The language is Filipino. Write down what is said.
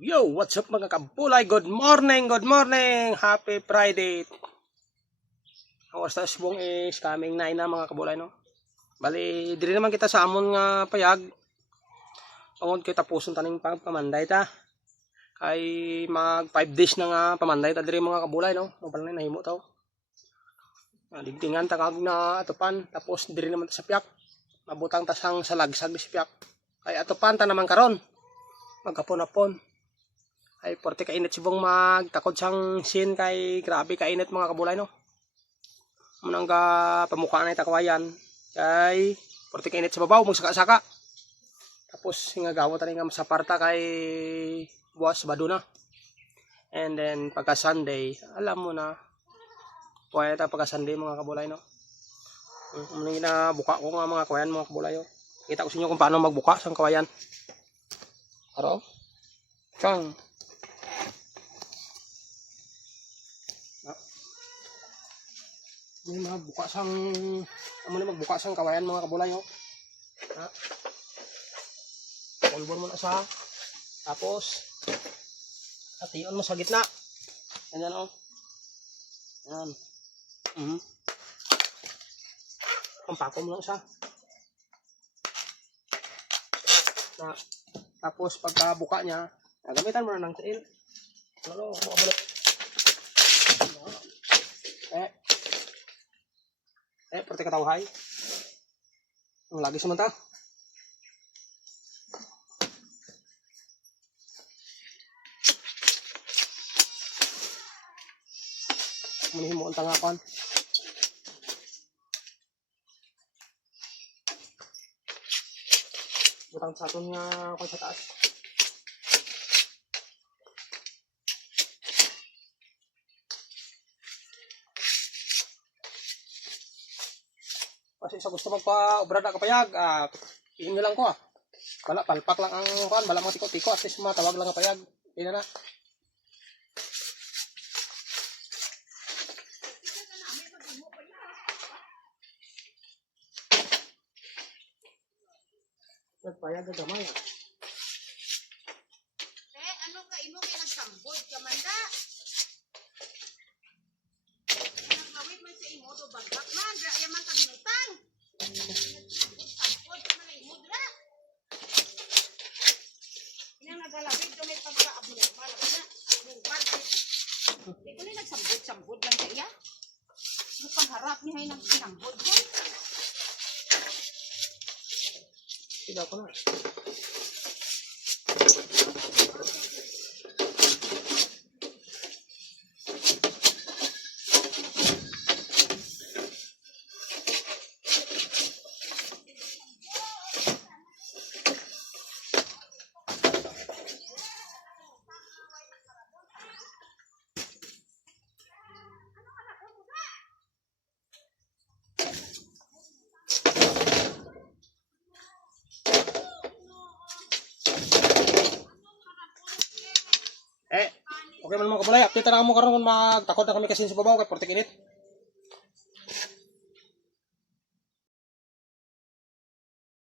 Yo, what's up mga kabulay? Good morning, good morning. Happy Friday. Ang oras tayo subong is coming 9 na mga kabulay, no? Bali, diri naman kita sa amon nga payag. Pangod kita tapuson taning pamanday ta. Kay mag 5 days na nga pamanday ta diri mga kabulay, no? Mabal na nahimo taw. Digdingan ta kag na atupan, tapos diri naman ta sa piyak. Mabutang ta sang salagsag sa piyak. Kay atupan ta naman karon. Magkapon-apon. Ay porte kainit subong magtakod sang sin kay grabe kainit mga kabulay, no. Munang ga pamukha na itakawayan kay porte kainit sa babaw magsaka-saka. Tapos nga gawo tani nga masaparta kay buwas baduna. And then pagka Sunday, alam mo na kuya ta pagka Sunday mga kabulay, no. Munang ginabuka ko nga mga kawayan mga kabulay, oh. Kita ko sa inyo kung paano magbuka sang kawayan. Aro. Kang Ini magbuka sang magbuka sang kawayan mga kabulay, oh. Ha? Pulbon mo na sa tapos hation mo sa gitna. Ganyan, oh. Yan. Pampako mo lang siya. Na, tapos pagkabuka niya, gamitan mo na ng tiil. Ano, makabulat. Porte katawhay. Ang lagi sa mata. Manihimo ang tangapan. Butang sa aton nga kung sa taas. Kasi sa gusto magpa-obra na kapayag, ihin nyo lang ko, Wala, palpak lang ang kuhan, wala mga tiko-tiko, at least matawag lang kapayag. Hindi na. Nagpayag na gamay, ano ka, imo kaya nagsambod ka man da? Nagawit man sa imo, do bagak man, dra man kabinutang. Nagsambod ka man na imo, dra. Inang nagalawid, do may pagka-abnormal. Buwan. Di ko na nagsambod lang kaya. Pangharap niya ay nagsambod yan. Tidak ko na. Okay man mga kabulay, update na mo karon kung magtakod na kami kasi sa babaw kay porte kinit.